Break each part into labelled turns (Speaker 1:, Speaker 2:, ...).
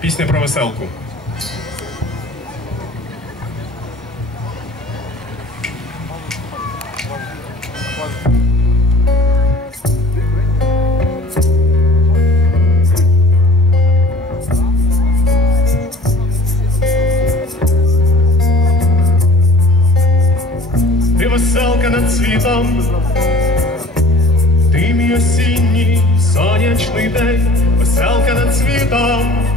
Speaker 1: Пісня про веселку. Ти веселка над світом, ти мій осінній сонячний день, веселка над світом,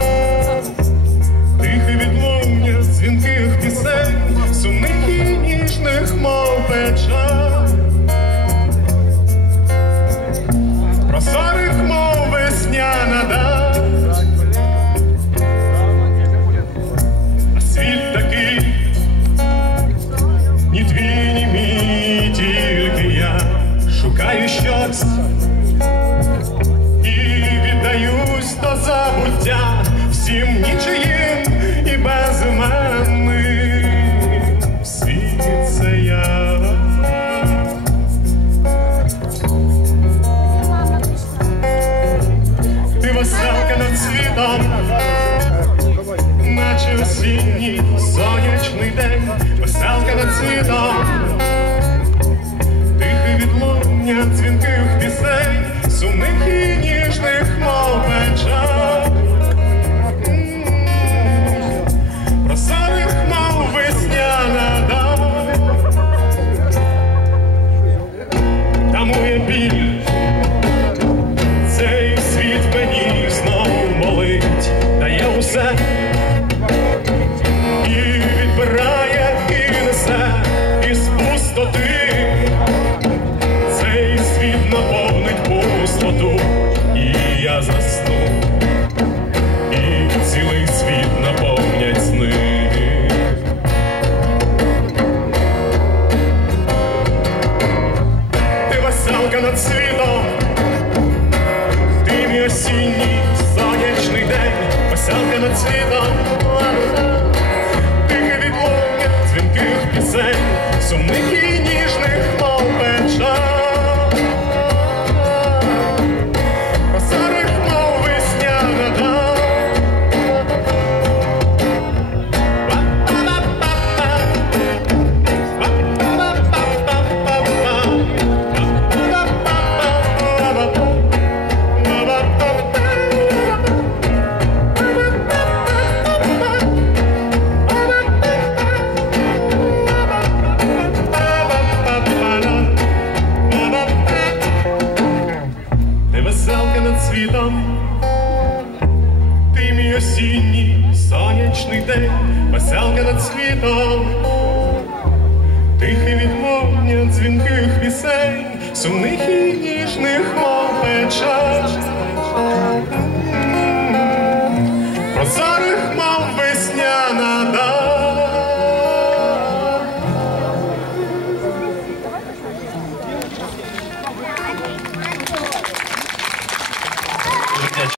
Speaker 1: осінній сонячний день, веселка на світом, Ти над світом, в димі осінній сонячний день, веселка над світом, тихе відлуння дзвінких пісень, сумних світом, ти мій осінній сонячний день, веселка над світом, тихий відмовня дзвінких пісень, сумних і ніжних, мов печаль.